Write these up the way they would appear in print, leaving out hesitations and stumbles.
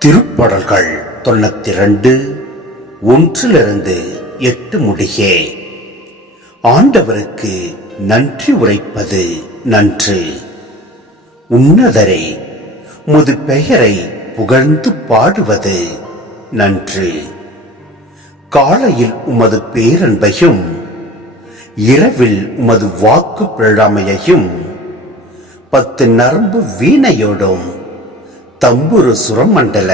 திருப்பாடல்கள் 92 1-8 முடியே. ஆண்டவருக்கு நன்றி உரைப்பது நன்று. உன்னதரே, உமது பெயரை புகழ்ந்து பாடுவது நன்று. காலையில் உமது பேரன்பையும் இரவில் உமது வாக்கு பிழாமையையும் 10 நரம்பு வீணையோடும் தம்புரு சுரமண்டல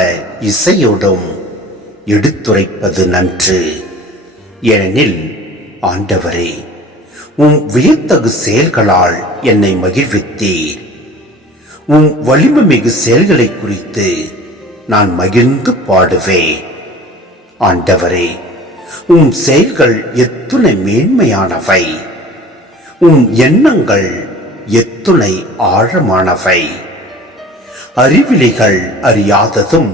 இசையோடும் எடுத்துரைப்பது நன்று. ஏனெனில் ஆண்டவரே, உம் வியத்தகு செயல்களால் என்னை மகிழ்வித்தீர். உம் வலிமைமிகு செயல்களை குறித்து நான் மகிழ்ந்து பாடுவேன். ஆண்டவரே, உம் செயல்கள் எத்துணை மேன்மையானவை, உம் எண்ணங்கள் எத்துணை ஆழமானவை. அறிவிலிகள் அறியாததும்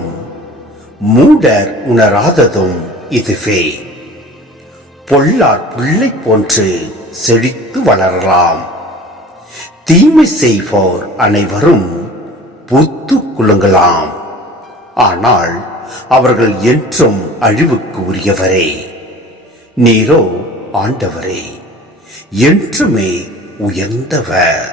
மூடர் உணராததும் இதுவே. பொல்லார் புல்லை போன்று செழித்து வளரலாம். தீமை செய்வோர் அனைவரும் பூத்து குலுங்கலாம். ஆனால் அவர்கள் என்றும் அழிவுக்கு உரியவரே. நீரோ ஆண்டவரே, என்றுமே உயர்ந்தவர்.